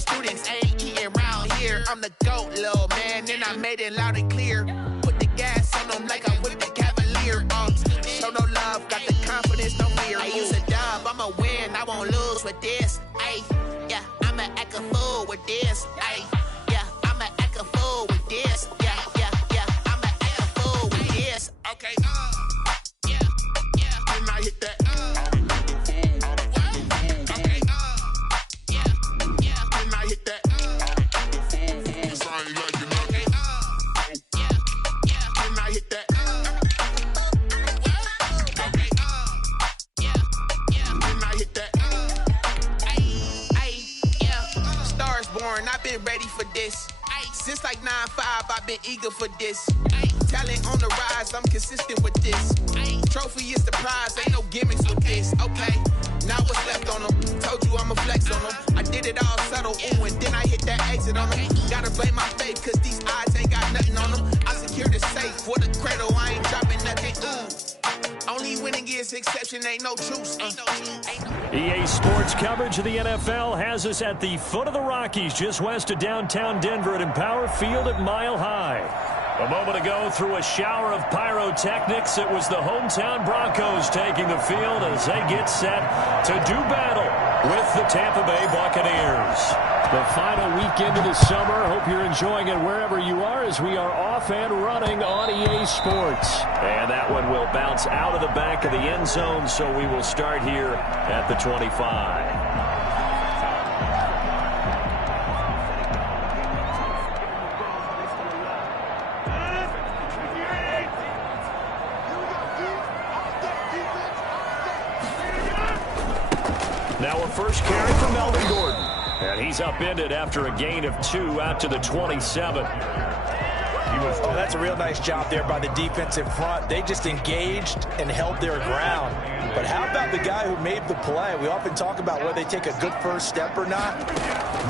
the students ain't eating round here. I'm the GOAT, little man, and I made it loud and clear. Put the gas on them like I whipped the Cavalier. Show no love, got the confidence, no fear. I use a dub, I'ma win, I won't lose with this. Ay, yeah, I'ma act a fool with this. Ay, yeah, I'ma act a fool with this. Yeah, yeah, yeah, I'ma act a fool with this. Okay, yeah, yeah, and I hit that. Okay, yeah, yeah, and I hit that. I've been ready for this. Since like 9-5, I've been eager for this. Talent on the rise, I'm consistent with this. Trophy is the prize, ain't no gimmicks with this. Okay, now what's left on them? Told you I'ma flex on them. I did it all subtle, ooh, and then I hit that exit on them. Gotta blame my faith, cause these odds ain't got nothing on them. I secure the safe for the cradle, I ain't dropping nothing, ooh. Only winning is exception, ain't no truce. EA Sports coverage of the NFL has us at the foot of the Rockies, just west of downtown Denver at Empower Field at Mile High. A moment ago, through a shower of pyrotechnics, it was the hometown Broncos taking the field as they get set to do battle with the Tampa Bay Buccaneers. The final weekend of the summer. Hope you're enjoying it wherever you are as we are off and running on EA Sports. And that one will bounce out of the back of the end zone, so we will start here at the 25. Now a first carry for Melvin Gordon. And he's upended after a gain of 2 out to the 27. Oh, that's a real nice job there by the defensive front. They just engaged and held their ground. But how about the guy who made the play? We often talk about whether they take a good first step or not.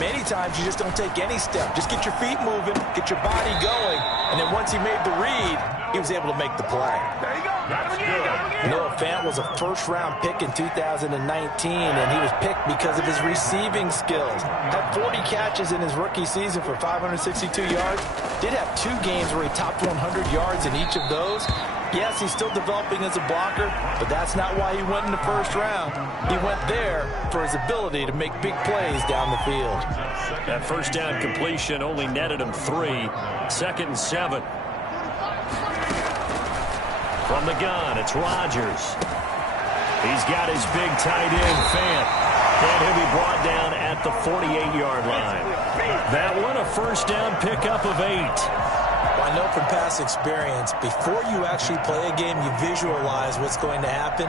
Many times you just don't take any step. Just get your feet moving, get your body going, and then once he made the read, he was able to make the play. There you go. Noah Fant was a first-round pick in 2019, and he was picked because of his receiving skills. Had 40 catches in his rookie season for 562 yards. Did have 2 games where he topped 100 yards in each of those. Yes, he's still developing as a blocker, but that's not why he went in the first round. He went there for his ability to make big plays down the field. That first down completion only netted him 3. 2nd and 7. From the gun, it's Rodgers. He's got his big tight end, Fant. And he'll be brought down at the 48-yard line. That one, a first down pickup of 8. Well, I know from past experience, before you actually play a game, you visualize what's going to happen.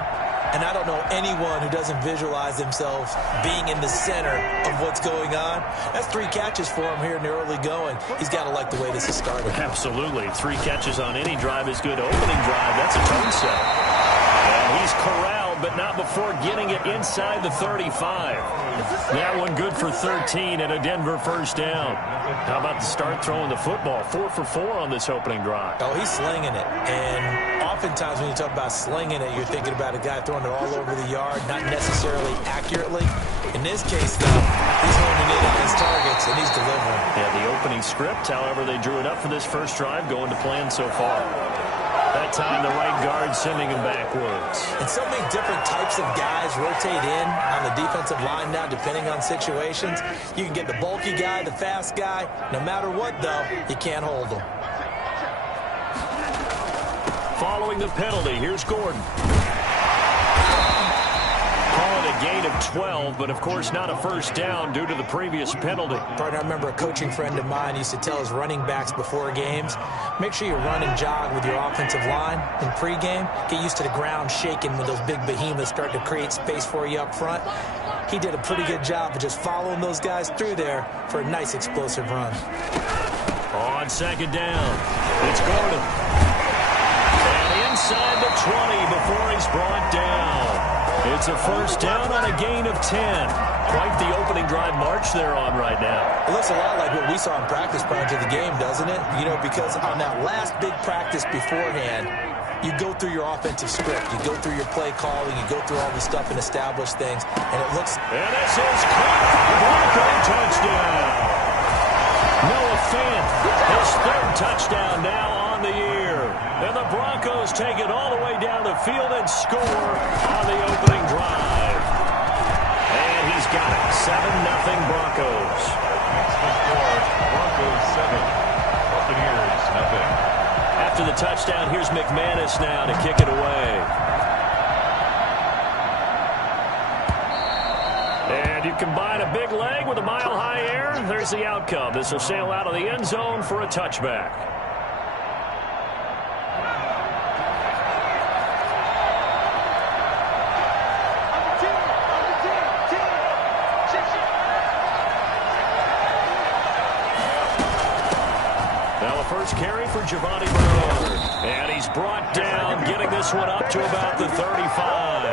And I don't know anyone who doesn't visualize themselves being in the center of what's going on. That's 3 catches for him here in the early going. He's got to like the way this is started. Absolutely. 3 catches on any drive is good. Opening drive, that's a tone set. And he's corralled, but not before getting it inside the 35. That one good for 13 and a Denver first down. How about the start throwing the football? 4 for 4 on this opening drive. Oh, he's slinging it. And oftentimes when you talk about slinging it, you're thinking about a guy throwing it all over the yard, not necessarily accurately. In this case, though, he's honing in on his targets, and he's delivering. Yeah, the opening script, however they drew it up for this first drive, going to plan so far. That time, the right guard sending him backwards. And so many different types of guys rotate in on the defensive line now, depending on situations. You can get the bulky guy, the fast guy. No matter what, though, you can't hold them. Following the penalty, here's Gordon. Calling a gain of 12, but of course not a first down due to the previous penalty. Partner, I remember a coaching friend of mine used to tell his running backs before games, make sure you run and jog with your offensive line in pregame. Get used to the ground shaking when those big behemoths start to create space for you up front. He did a pretty good job of just following those guys through there for a nice explosive run. On second down, it's Gordon. And inside the 20 before he's brought down. It's a first down on a gain of 10. Quite the opening drive march they're on right now. It looks a lot like what we saw in practice prior to the game, doesn't it? You know, because on that last big practice beforehand, you go through your offensive script. You go through your play calling. You go through all the stuff and establish things. And it looks... And this is caught for the Bronco touchdown. Fant, his third touchdown now on the year. And the Broncos take it all the way down the field and score on the opening drive. And he's got it. 7-0 Broncos. Broncos 7, Buccaneers nothing. After the touchdown, here's McManus now to kick it away. And you combine a big leg with a mile-high air, there's the outcome. This will sail out of the end zone for a touchback. Now the first carry for Giovanni Bernard. And he's brought down, getting this one up to about the 35.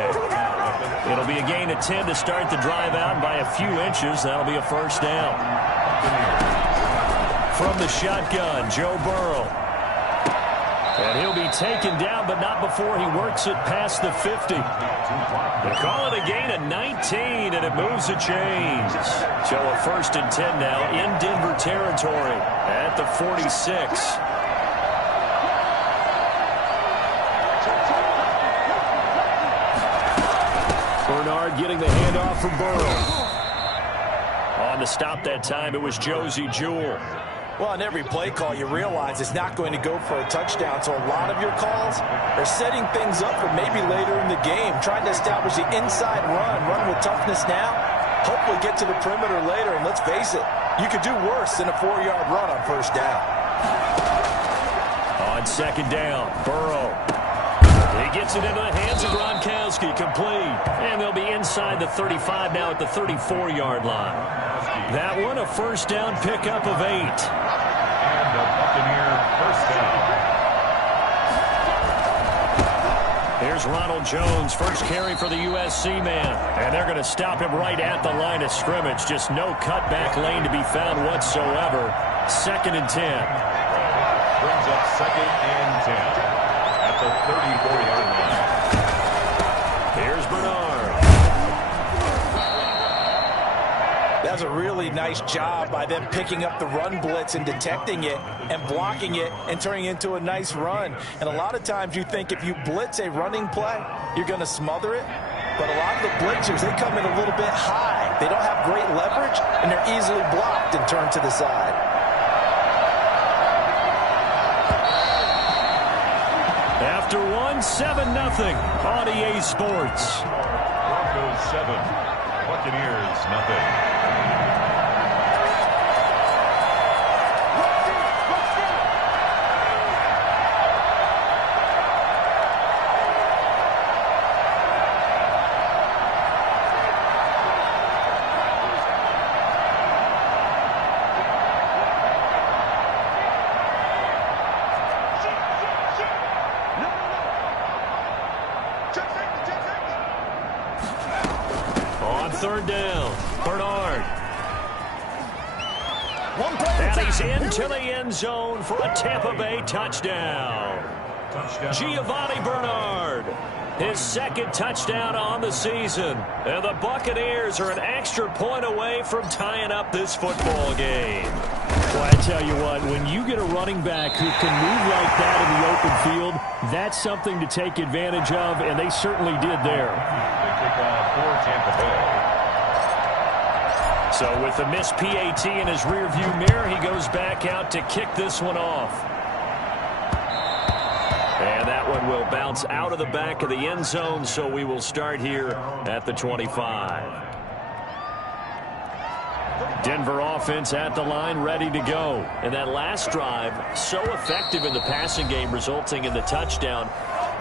It'll be a gain of 10 to start the drive out by a few inches. That'll be a first down. From the shotgun, Joe Burrow. And he'll be taken down, but not before he works it past the 50. They call it a gain of 19, and it moves the chains. So a first and 10 now in Denver territory at the 46. Bernard getting the handoff from Burrow. On the stop that time, it was Josie Jewell. Well, on every play call, you realize it's not going to go for a touchdown, so a lot of your calls are setting things up for maybe later in the game, trying to establish the inside run with toughness now, hopefully get to the perimeter later, and let's face it, you could do worse than a 4-yard run on first down. On second down, Burrow. He gets it into the hands of Gronkowski, complete. And they'll be inside the 35 now at the 34-yard line. That one, a first down pickup of 8. And a Buccaneer first down. Here's Ronald Jones, first carry for the USC man. And they're going to stop him right at the line of scrimmage. Just no cutback lane to be found whatsoever. Second and 10. Brings up second and 10. The 34-yard line. Here's Bernard. That's a really nice job by them picking up the run blitz and detecting it and blocking it and turning it into a nice run. And a lot of times you think if you blitz a running play, you're going to smother it. But a lot of the blitzers, they come in a little bit high. They don't have great leverage, and they're easily blocked and turned to the side. After 7-0 on EA Sports. Broncos 7, Buccaneers nothing. Third down, Bernard. And he's into the end zone for a Tampa Bay touchdown. Giovanni Bernard, his second touchdown on the season. And the Buccaneers are an extra point away from tying up this football game. Well, I tell you what, when you get a running back who can move like that in the open field, that's something to take advantage of, and they certainly did there. They kick off for Tampa Bay. So with the missed PAT in his rearview mirror, he goes back out to kick this one off. And that one will bounce out of the back of the end zone, so we will start here at the 25. Denver offense at the line, ready to go. And that last drive, so effective in the passing game, resulting in the touchdown.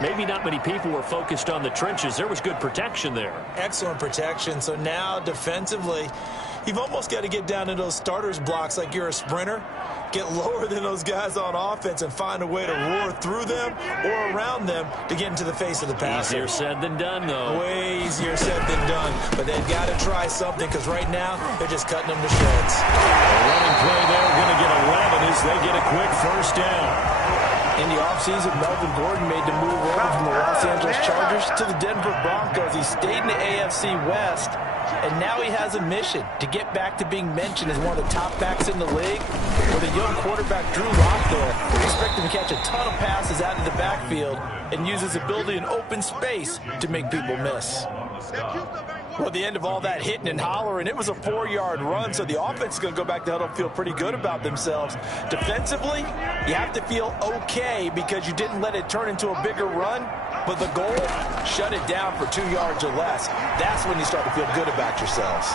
Maybe not many people were focused on the trenches. There was good protection there. Excellent protection. So now defensively, you've almost got to get down to those starters blocks like you're a sprinter. Get lower than those guys on offense and find a way to roar through them or around them to get into the face of the passer. Easier said than done, though. Way easier said than done. But they've got to try something because right now they're just cutting them to shreds. A running play there, going to get 11 as they get a quick first down. In the offseason, Melvin Gordon made the move over from the Los Angeles Chargers to the Denver Broncos. He stayed in the AFC West. And now he has a mission to get back to being mentioned as one of the top backs in the league. With a young quarterback, Drew Lock there, we expect him to catch a ton of passes out of the backfield and use his ability in open space to make people miss. Well, the end of all that hitting and hollering, it was a 4-yard run, so the offense is going to go back to huddle and feel pretty good about themselves. Defensively, you have to feel okay because you didn't let it turn into a bigger run, but the goal, shut it down for 2 yards or less. That's when you start to feel good about yourselves.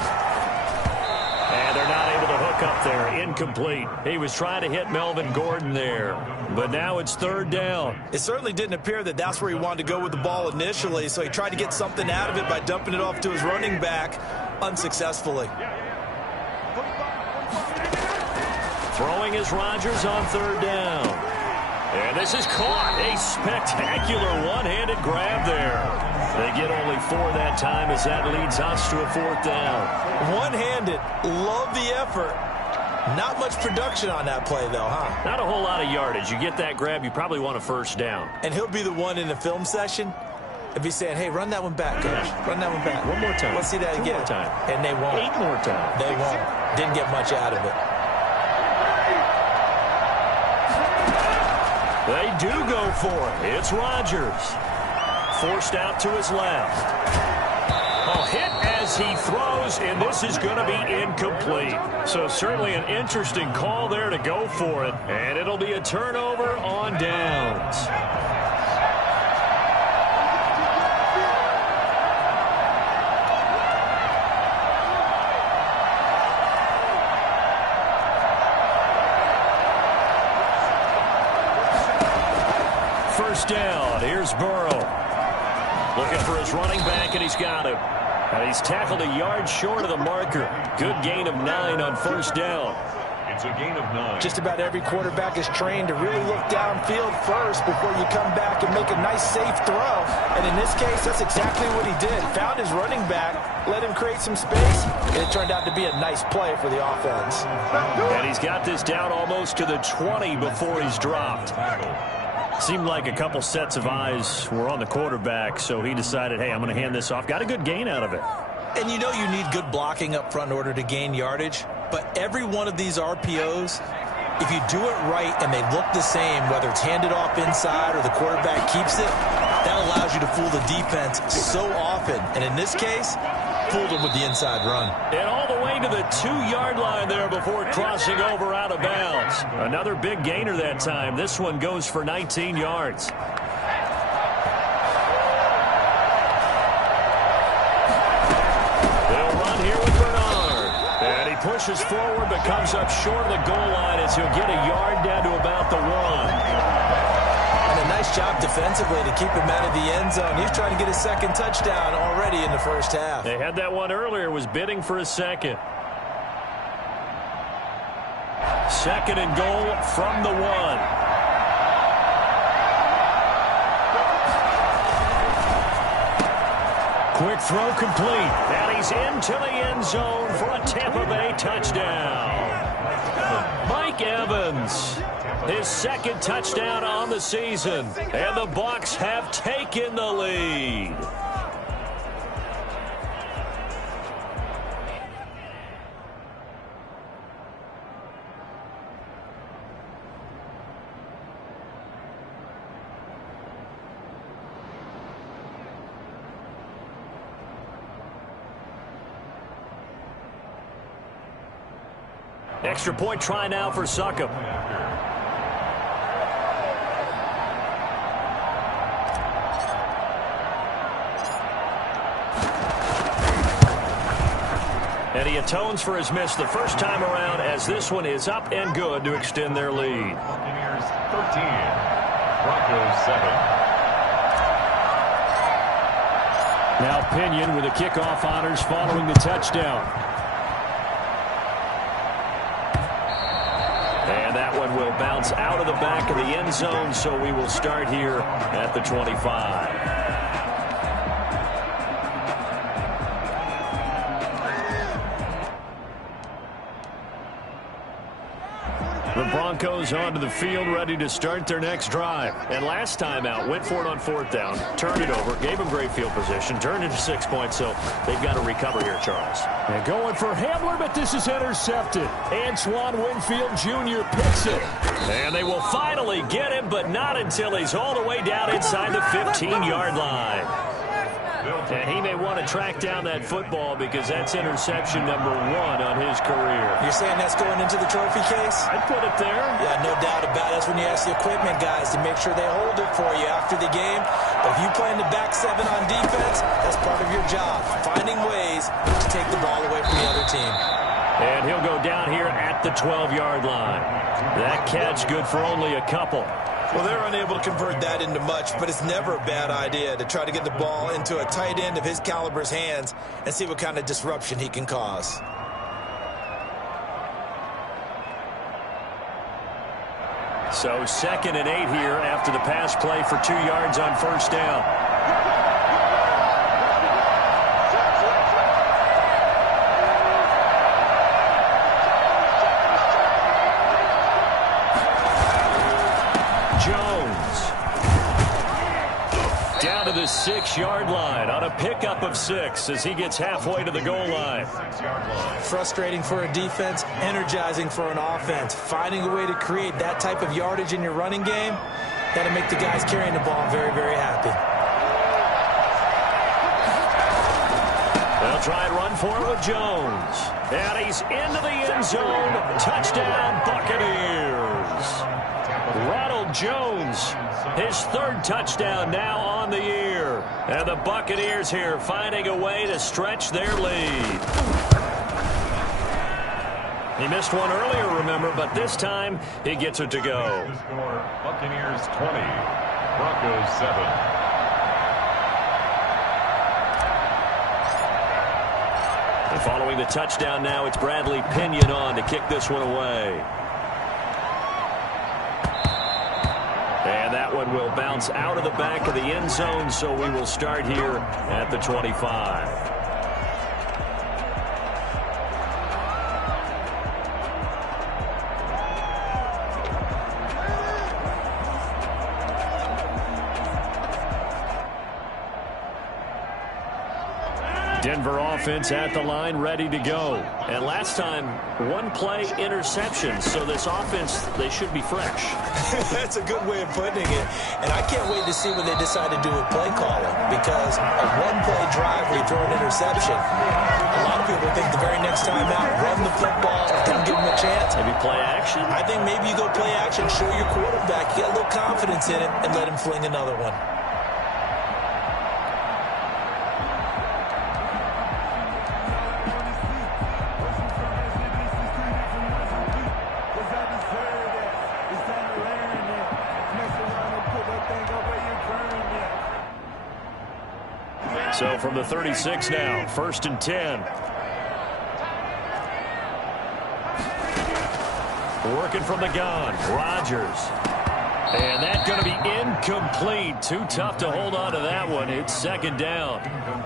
And they're not able to hook up there. Incomplete. He was trying to hit Melvin Gordon there. But now it's 3rd down. It certainly didn't appear that that's where he wanted to go with the ball initially, so he tried to get something out of it by dumping it off to his running back unsuccessfully. Throwing is Rodgers on 3rd down. And this is caught. A spectacular one-handed grab there. They get only 4 that time as that leads us to a 4th down. One-handed. Love the effort. Not much production on that play, though, huh? Not a whole lot of yardage. You get that grab, you probably want a 1st down. And he'll be the one in the film session if he's saying, hey, run that one back, coach. Run that one back. One more time. Let's see that again. 2 more time. And they won't. 8 more times. They won't. Didn't get much out of it. They do go for it. It's Rodgers. Forced out to his left. Oh, hit as he throws, and this is going to be incomplete. So certainly an interesting call there to go for it, and it'll be a turnover on downs. First down. Here's Burrow. Looking for his running back, and he's got him. And he's tackled a yard short of the marker. Good gain of 9 on 1st down. It's a gain of 9. Just about every quarterback is trained to really look downfield first before you come back and make a nice, safe throw. And in this case, that's exactly what he did. Found his running back, let him create some space, and it turned out to be a nice play for the offense. And he's got this down almost to the 20 before he's dropped. Seemed like a couple sets of eyes were on the quarterback, so he decided, hey, I'm going to hand this off. Got a good gain out of it. And you know you need good blocking up front in order to gain yardage, but every one of these RPOs, if you do it right and they look the same, whether it's handed off inside or the quarterback keeps it, that allows you to fool the defense so often. And in this case, fooled them with the inside run. And all the way to the 2-yard line there before crossing over out of bounds. Another big gainer that time. This one goes for 19 yards. They'll run here with Bernard. And he pushes forward but comes up short of the goal line as he'll get a yard down to about the 1. And a nice job defensively to keep him out of the end zone. He's trying to get his 2nd touchdown already in the 1st half. They had that one earlier, was bidding for a 2nd. 2nd and goal from the 1. Quick throw complete. And he's into the end zone for a Tampa Bay touchdown. Mike Evans, his 2nd touchdown on the season. And the Bucs have taken the lead. Extra point try now for Succop. And he atones for his miss the first time around as this one is up and good to extend their lead. Buccaneers 13, Broncos 7. Now Pinion with the kickoff honors following the touchdown. And that one will bounce out of the back of the end zone, so we will start here at the 25. The Broncos onto the field, ready to start their next drive. And last time out, went for it on 4th down, turned it over, gave them great field position, turned into 6 points, so they've got to recover here, Charles. And going for Hamler, but this is intercepted. Antoine Winfield Jr. picks it. And they will finally get him, but not until he's all the way down inside the 15-yard line. And he may want to track down that football because that's interception number 1 on his career. You're saying that's going into the trophy case? I'd put it there. Yeah, no doubt about it. That's when you ask the equipment guys to make sure they hold it for you after the game. But if you play in the back 7 on defense, that's part of your job, finding ways to take the ball away from the other team. And he'll go down here at the 12-yard line. That catch good for only a couple. Well, they're unable to convert that into much, but it's never a bad idea to try to get the ball into a tight end of his caliber's hands and see what kind of disruption he can cause. So 2nd and 8 here after the pass play for 2 yards on 1st down. Down to the 6-yard line on a pickup of 6 as he gets halfway to the goal line. Frustrating for a defense, energizing for an offense. Finding a way to create that type of yardage in your running game, got to make the guys carrying the ball very, very happy. They'll try and run for it with Jones. And he's into the end zone. Touchdown, Buccaneers. Ronald Jones, his 3rd touchdown now on the year. And the Buccaneers here finding a way to stretch their lead. He missed one earlier, remember, but this time he gets it to go. The score, Buccaneers 20, Broncos 7. And following the touchdown now, it's Bradley Pinion on to kick this one away. And that one will bounce out of the back of the end zone, so we will start here at the 25. Denver offense at the line, ready to go. And last time, 1-play interception. So this offense, they should be fresh. That's a good way of putting it. And I can't wait to see what they decide to do with play calling. Because a 1-play drive where you throw an interception, a lot of people think the very next time out, run the football, don't give them a chance. Maybe play action? I think maybe you go play action, show your quarterback, you get a little confidence in it, and let him fling another one. So from the 36 now, 1st and 10. Working from the gun, Rodgers. And that's going to be incomplete. Too tough to hold on to that one. It's 2nd down.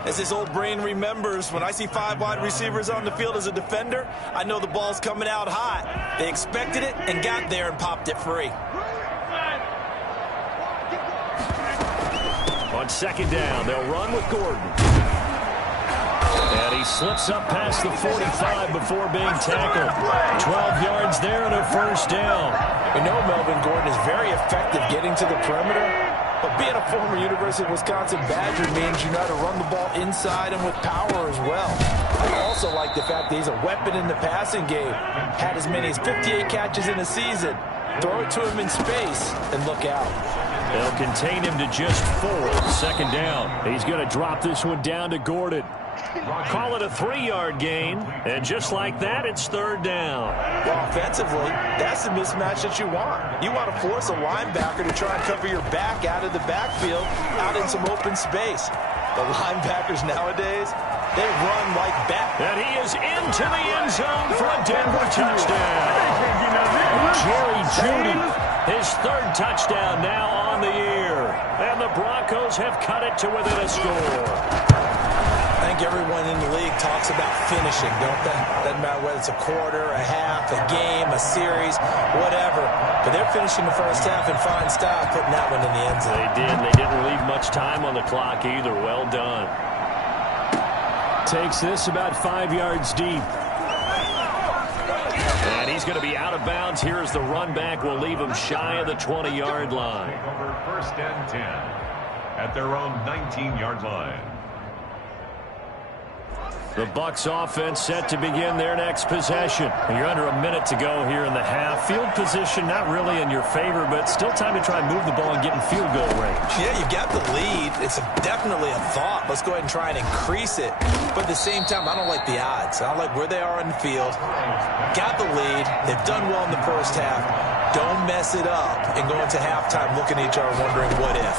As his old brain remembers, when I see 5 wide receivers on the field as a defender, I know the ball's coming out hot. They expected it and got there and popped it free. On 2nd down, they'll run with Gordon. And he slips up past the 45 before being tackled. 12 yards there and a 1st down. We know Melvin Gordon is very effective getting to the perimeter, but being a former University of Wisconsin Badger means you know how to run the ball inside and with power as well. I also like the fact that he's a weapon in the passing game. Had as many as 58 catches in a season. Throw it to him in space and look out. They'll contain him to just 4. 2nd down. He's going to drop this one down to Gordon. Call it a 3-yard gain, and just like that, it's 3rd down. Well, offensively, that's the mismatch that you want. You want to force a linebacker to try and cover your back out of the backfield, out in some open space. The linebackers nowadays, they run like bat. And he is into the end zone for a Denver touchdown. Jerry Jeudy, his 3rd touchdown now on the year. And the Broncos have cut it to within a score. Thank think everyone in the league talks about finishing, don't they? Doesn't matter whether it's a quarter, a half, a game, a series, whatever. But they're finishing the first half in fine style, putting that one in the end zone. They did. They didn't leave much time on the clock either. Well done. Takes this about 5 yards deep. And he's going to be out of bounds. Here's the run back. Will leave him shy of the 20-yard line. Over 1st and 10 at their own 19-yard line. The Bucs offense set to begin their next possession. You're under a minute to go here in the half. Field position not really in your favor, but still time to try and move the ball and get in field goal range. Yeah, you got the lead. It's definitely a thought. Let's go ahead and try and increase it. But at the same time, I don't like the odds. I like where they are in the field. Got the lead. They've done well in the first half. Don't mess it up and go into halftime looking at each other wondering what if.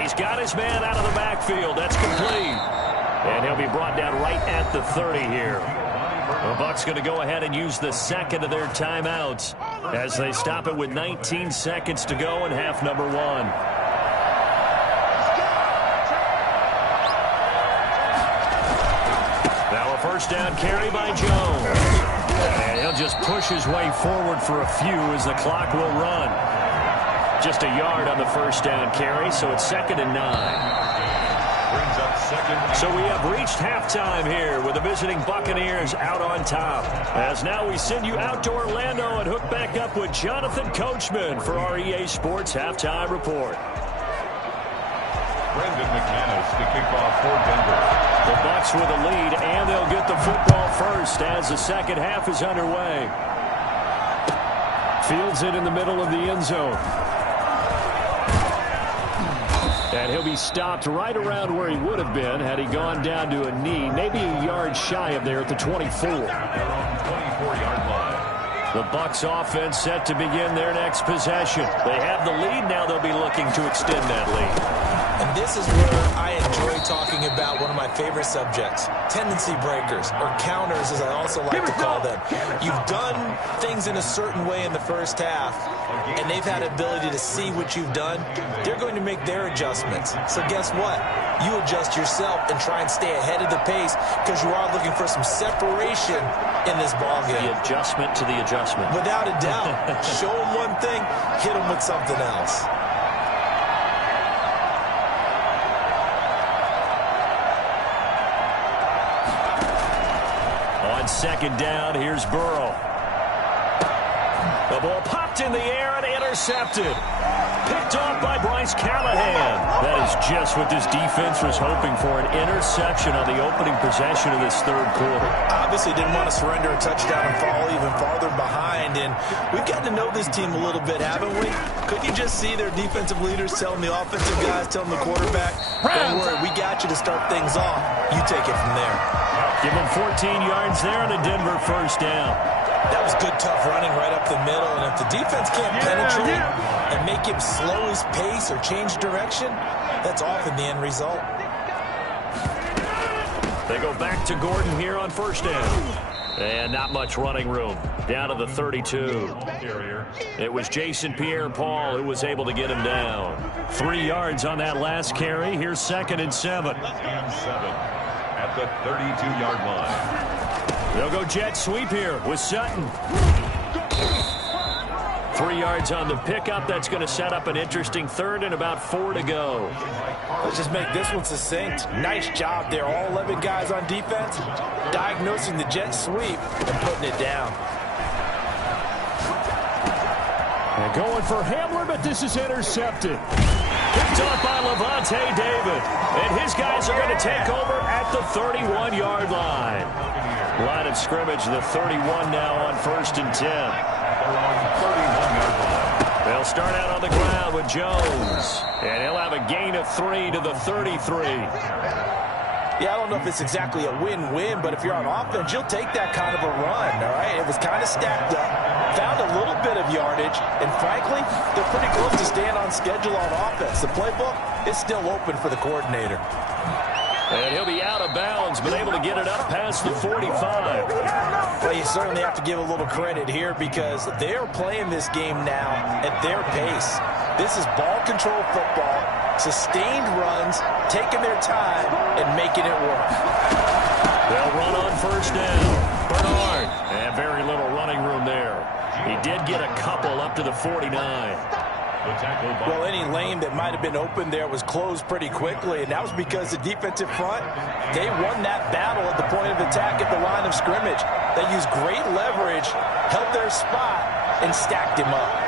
He's got his man out of the backfield. That's complete. And he'll be brought down right at the 30 here. The Bucs going to go ahead and use the second of their timeouts as they stop it with 19 seconds to go in half number 1. Now a first down carry by Jones. And he'll just push his way forward for a few as the clock will run. Just a yard on the first down carry, so it's 2nd and 9. So we have reached halftime here with the visiting Buccaneers out on top. As now we send you out to Orlando and hook back up with Jonathan Coachman for our EA Sports Halftime Report. Brendan McManus to kick off for Denver. The Bucs with a lead, and they'll get the football first as the second half is underway. Fields it in the middle of the end zone. And he'll be stopped right around where he would have been had he gone down to a knee, maybe a yard shy of there at the 24. Their own 24-yard line. The Bucs offense set to begin their next possession. They have the lead. Now they'll be looking to extend that lead. And this is where I enjoy talking about one of my favorite subjects, tendency breakers, or counters as I also like to call them. You've done things in a certain way in the first half, and they've had ability to see what you've done. They're going to make their adjustments. So guess what? You adjust yourself and try and stay ahead of the pace because you are looking for some separation in this ballgame. The adjustment to the adjustment. Without a doubt. Show them one thing, hit them with something else. On 2nd down, here's Burrow. The ball popped in the air and intercepted. Picked off by Bryce Callahan. That is just what this defense was hoping for, an interception on the opening possession of this third quarter. Obviously didn't want to surrender a touchdown and fall even farther behind. And we've gotten to know this team a little bit, haven't we? Couldn't you just see their defensive leaders telling the offensive guys, telling the quarterback, don't worry, we got you to start things off. You take it from there. Give him 14 yards there and a Denver first down. That was good, tough running right up the middle. And if the defense can't penetrate and make him slow his pace or change direction, that's often the end result. They go back to Gordon here on first down. And not much running room. Down to the 32. It was Jason Pierre-Paul who was able to get him down. 3 yards on that last carry. Here's 2nd and 7. At the 32-yard line. They'll go jet sweep here with Sutton. 3 yards on the pickup. That's going to set up an interesting third and about 4 to go. Let's just make this one succinct. Nice job there. All 11 guys on defense diagnosing the jet sweep and putting it down. And going for Hamler, but this is intercepted. Picked off by Levante David. And his guys are going to take over at the 31-yard line. Line of scrimmage, the 31 now on 1st and 10. They'll start out on the ground with Jones. And he'll have a gain of 3 to the 33. Yeah, I don't know if it's exactly a win-win, but if you're on offense, you'll take that kind of a run, all right? It was kind of stacked up, found a little bit of yardage, and frankly, they're pretty close to staying on schedule on offense. The playbook is still open for the coordinator. And he'll be out of bounds, but able to get it up past the 45. Well, you certainly have to give a little credit here because they're playing this game now at their pace. This is ball control football. Sustained runs, taking their time, and making it work. They'll run on first down. Bernard. And very little running room there. He did get a couple up to the 49. Well, any lane that might have been open there was closed pretty quickly, and that was because the defensive front, they won that battle at the point of attack at the line of scrimmage. They used great leverage, held their spot, and stacked him up.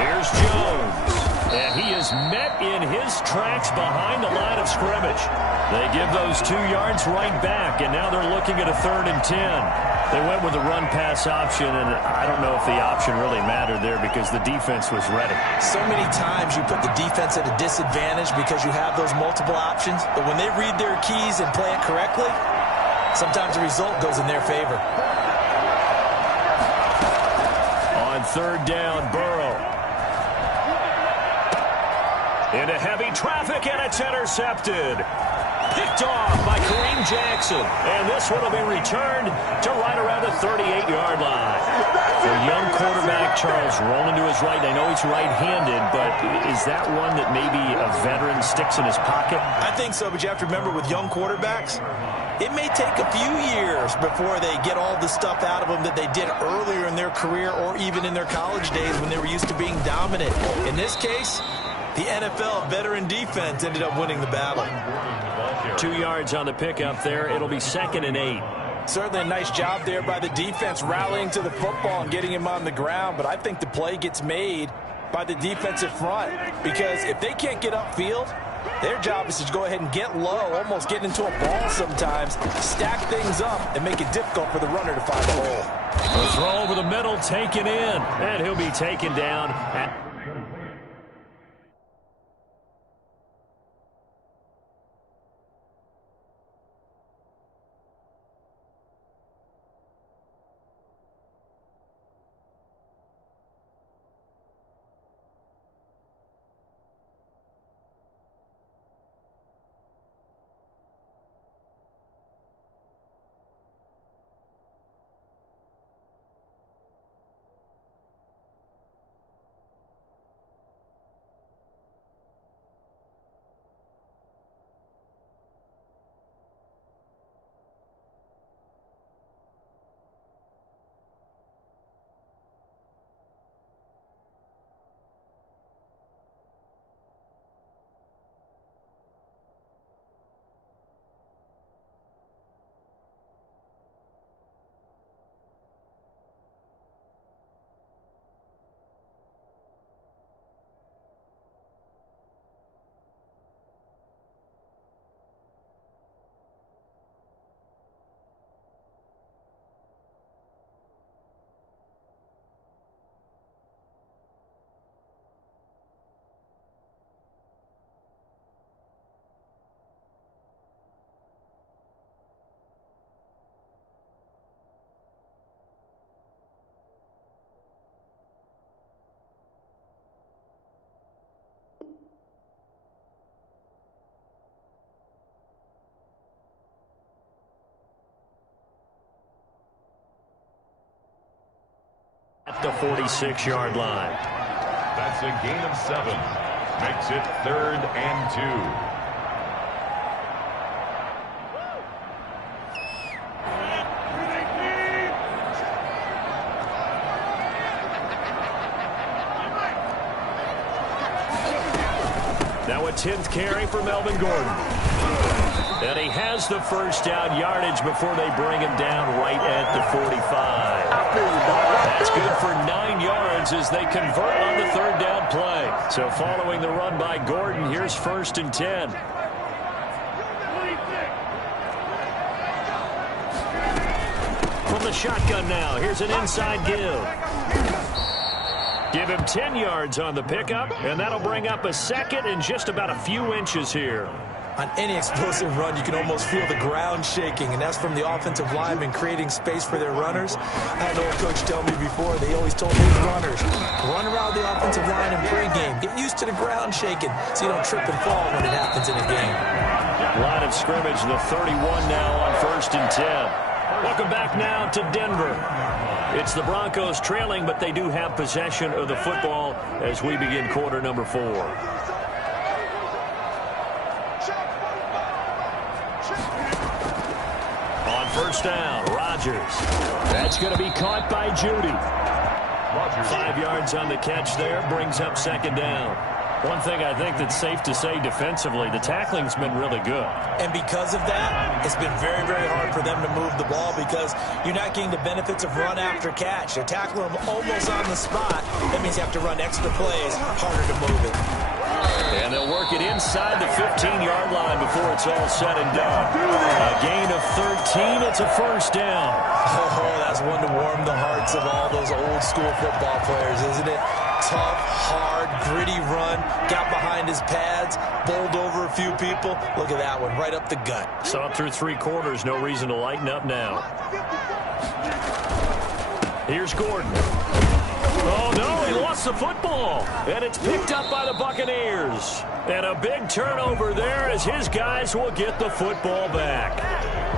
Here's Jones. And he is met in his tracks behind the line of scrimmage. They give those 2 yards right back, and now they're looking at a 3rd and 10. They went with the run-pass option, and I don't know if the option really mattered there because the defense was ready. So many times you put the defense at a disadvantage because you have those multiple options, but when they read their keys and play it correctly, sometimes the result goes in their favor. On 3rd down, Burrow. Into heavy traffic, and it's intercepted. Picked off by Kareem Jackson. And this one will be returned to right around the 38-yard line. For young quarterback, Charles, rolling to his right. I know he's right-handed, but is that one that maybe a veteran sticks in his pocket? I think so, but you have to remember with young quarterbacks, it may take a few years before they get all the stuff out of them that they did earlier in their career or even in their college days when they were used to being dominant. In this case, the NFL veteran defense ended up winning the battle. 2 yards on the pickup there. It'll be 2nd and 8. Certainly a nice job there by the defense rallying to the football and getting him on the ground, but I think the play gets made by the defensive front because if they can't get upfield, their job is to go ahead and get low, almost get into a ball sometimes, stack things up, and make it difficult for the runner to find a hole. A throw over the middle, taken in, and he'll be taken down at the 46-yard line. That's a gain of 7. Makes it 3rd and 2. Now a 10th carry for Melvin Gordon. And he has the first down yardage before they bring him down right at the 45. That's good for 9 yards as they convert on the 3rd down play. So following the run by Gordon, here's 1st and 10. From the shotgun now, here's an inside give. Give him 10 yards on the pickup, and that'll bring up a 2nd and just about a few inches here. On any explosive run, you can almost feel the ground shaking, and that's from the offensive linemen creating space for their runners. I had an old coach tell me before, they always told his runners, run around the offensive line in pregame. Get used to the ground shaking so you don't trip and fall when it happens in a game. Line of scrimmage, the 31 now on 1st and 10. Welcome back now to Denver. It's the Broncos trailing, but they do have possession of the football as we begin quarter number 4. On 1st down, Rodgers. That's going to be caught by Judy. 5 yards on the catch there, brings up 2nd down. One thing I think that's safe to say defensively, the tackling's been really good. And because of that, it's been very, very hard for them to move the ball because you're not getting the benefits of run after catch. They're tackling them almost on the spot. That means you have to run extra plays, harder to move it. And they'll work it inside the 15-yard line before it's all said and done. A gain of 13, it's a 1st down. Oh, that's one to warm the hearts of all those old-school football players, isn't it? Tough, hard, gritty run, got behind his pads, bowled over a few people. Look at that one, right up the gut. So up through 3 quarters, no reason to lighten up now. Here's Gordon. Oh, no, he lost the football. And it's picked up by the Buccaneers. And a big turnover there as his guys will get the football back.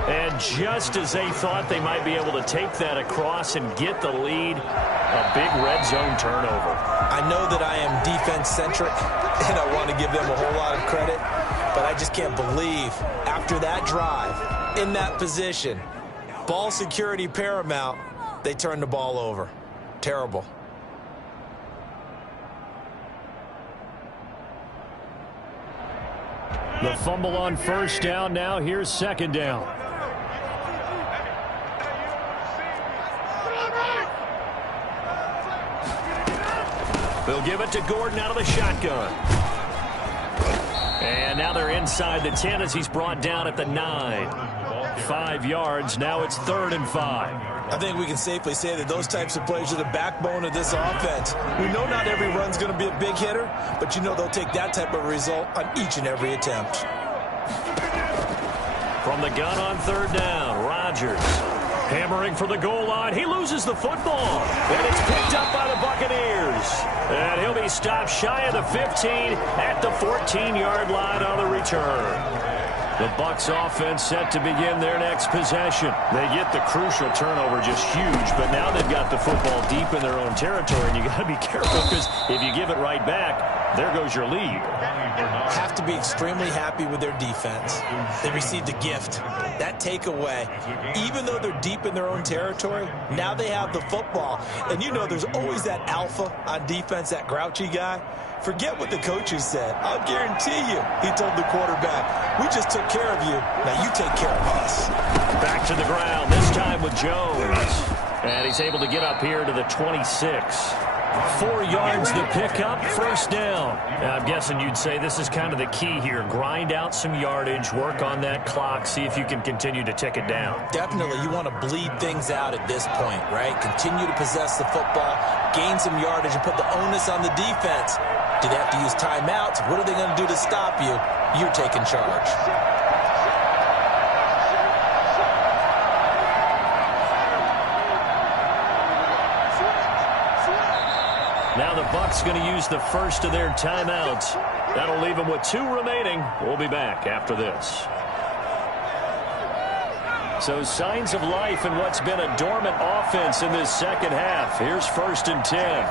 And just as they thought they might be able to take that across and get the lead, a big red zone turnover. I know that I am defense-centric, and I want to give them a whole lot of credit, but I just can't believe after that drive, in that position, ball security paramount, they turned the ball over. Terrible. The fumble on 1st down. Now here's 2nd down. They'll give it to Gordon out of the shotgun. And now they're inside the 10 as he's brought down at the 9. 5 yards. Now it's 3rd and 5. I think we can safely say that those types of plays are the backbone of this offense. We know not every run's going to be a big hitter, but you know they'll take that type of result on each and every attempt. From the gun on 3rd down, Rodgers hammering for the goal line. He loses the football, and it's picked up by the Buccaneers. And he'll be stopped shy of the 15 at the 14-yard line on the return. The Bucs offense set to begin their next possession. They get the crucial turnover, just huge, but now they've got the football deep in their own territory, and you got to be careful because if you give it right back, there goes your lead. Have to be extremely happy with their defense. They received a gift. That takeaway, even though they're deep in their own territory, now they have the football. And you know there's always that alpha on defense, that grouchy guy. Forget what the coaches said. I'll guarantee you, he told the quarterback, we just took care of you. Now you take care of us. Back to the ground, this time with Jones. And he's able to get up here to the 26. 4 yards to pick up, 1st down. Now, I'm guessing you'd say this is kind of the key here. Grind out some yardage, work on that clock, see if you can continue to tick it down. Definitely, you want to bleed things out at this point, right? Continue to possess the football, gain some yardage, and put the onus on the defense. Do they have to use timeouts? What are they going to do to stop you? You're taking charge. Now the Bucs going to use the first of their timeouts. That'll leave them with 2 remaining. We'll be back after this. So signs of life in what's been a dormant offense in this second half. Here's 1st and 10.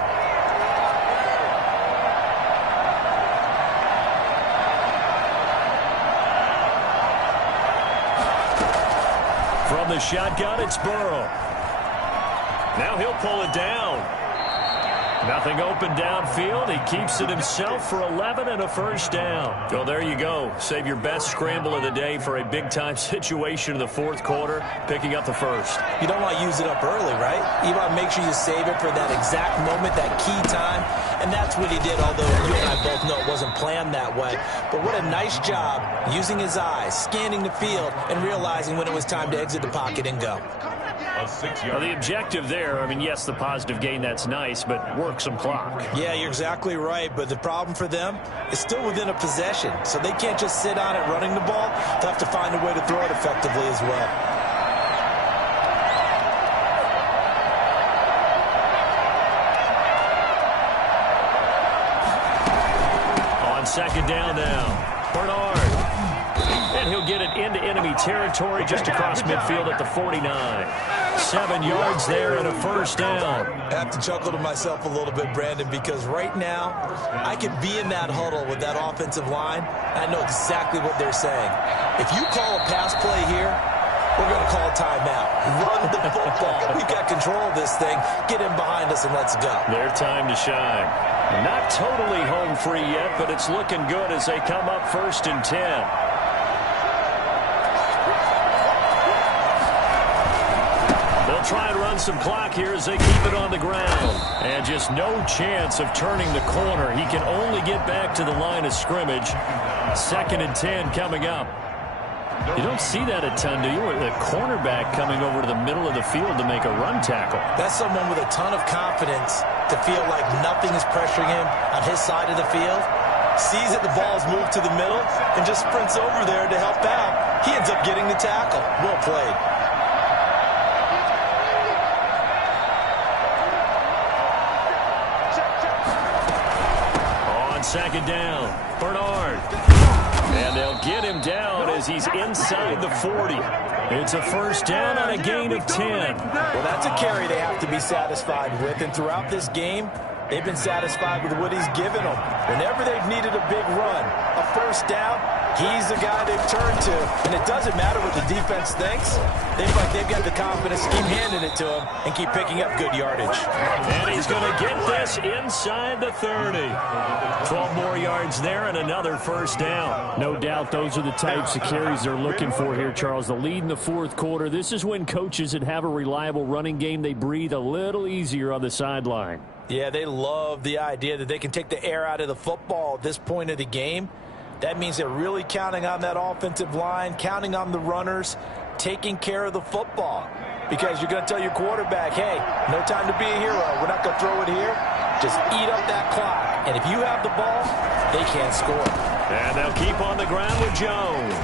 From the shotgun, it's Burrow. Now he'll pull it down. Nothing open downfield. He keeps it himself for 11 and a 1st down. Well, there you go. Save your best scramble of the day for a big-time situation in the 4th quarter, picking up the 1st. You don't want to use it up early, right? You want to make sure you save it for that exact moment, that key time. And that's what he did, although you and I both know it wasn't planned that way. But what a nice job using his eyes, scanning the field, and realizing when it was time to exit the pocket and go. Well, the objective there, I mean, yes, the positive gain, that's nice, but work some clock. Yeah, you're exactly right, but the problem for them is still within a possession, so they can't just sit on it running the ball. They'll have to find a way to throw it effectively as well. On 2nd down now, Bernard. And he'll get it into enemy territory just across midfield at the 49. 7 yards there and a first down. I have to chuckle to myself a little bit, Brandon, because right now I could be in that huddle with that offensive line. I know exactly what they're saying. If you call a pass play here, we're going to call a timeout. Run the football. We've got control of this thing. Get in behind us and let's go. Their time to shine. Not totally home free yet, but it's looking good as they come up 1st and 10. They'll try and run some clock here as they keep it on the ground. And just no chance of turning the corner. He can only get back to the line of scrimmage. 2nd and 10 coming up. You don't see that a ton, do you? The cornerback coming over to the middle of the field to make a run tackle. That's someone with a ton of confidence to feel like nothing is pressuring him on his side of the field. Sees that the ball's moved to the middle and just sprints over there to help out. He ends up getting the tackle. Well played. On 2nd down, Bernard. And they'll get him down as he's inside the 40. It's a first down on a gain of 10. Well, that's a carry they have to be satisfied with. And throughout this game, they've been satisfied with what he's given them. Whenever they've needed a big run, a first down, he's the guy they've turned to. And it doesn't matter what the defense thinks. They feel like they've got the confidence to keep handing it to him and keep picking up good yardage. And he's going to get this inside the 30. 12 more yards there and another first down. No doubt those are the types of carries they're looking for here, Charles. The lead in the 4th quarter. This is when coaches that have a reliable running game, they breathe a little easier on the sideline. Yeah, they love the idea that they can take the air out of the football at this point of the game. That means they're really counting on that offensive line, counting on the runners, taking care of the football. Because you're going to tell your quarterback, hey, no time to be a hero. We're not going to throw it here. Just eat up that clock. And if you have the ball, they can't score. And they'll keep on the ground with Jones.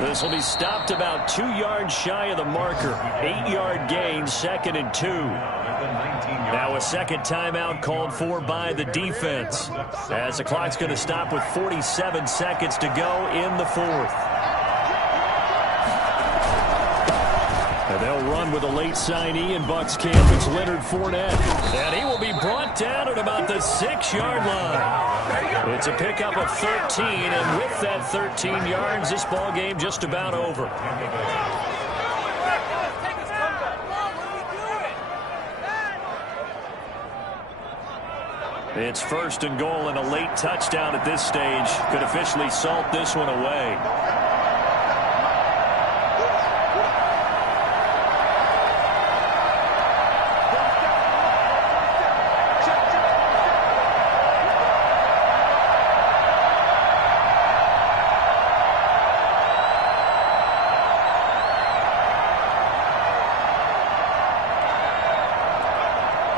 This will be stopped about 2 yards shy of the marker. 8-yard gain, 2nd and 2. Now a second timeout called for by the defense, as the clock's going to stop with 47 seconds to go in the 4th. And they'll run with a late signee in Bucs camp. It's Leonard Fournette. And he will be brought down at about the 6-yard line. It's a pickup of 13, and with that 13 yards, this ball game just about over. It's 1st and goal, and a late touchdown at this stage could officially salt this one away.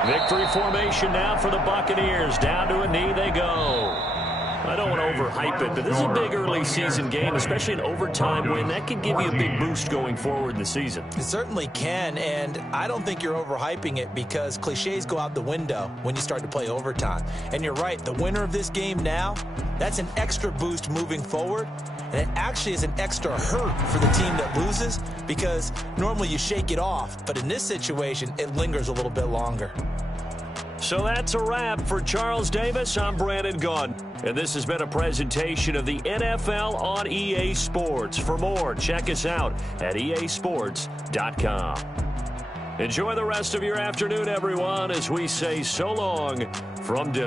Victory formation now for the Buccaneers. Down to a knee they go. I don't want to overhype it, but this is a big early season game, especially an overtime win. That could give you a big boost going forward in the season. It certainly can, and I don't think you're overhyping it because cliches go out the window when you start to play overtime. And you're right, the winner of this game now, that's an extra boost moving forward. And it actually is an extra hurt for the team that loses because normally you shake it off. But in this situation, it lingers a little bit longer. So that's a wrap for Charles Davis. I'm Brandon Gaudin. And this has been a presentation of the NFL on EA Sports. For more, check us out at easports.com. Enjoy the rest of your afternoon, everyone, as we say so long from dinner.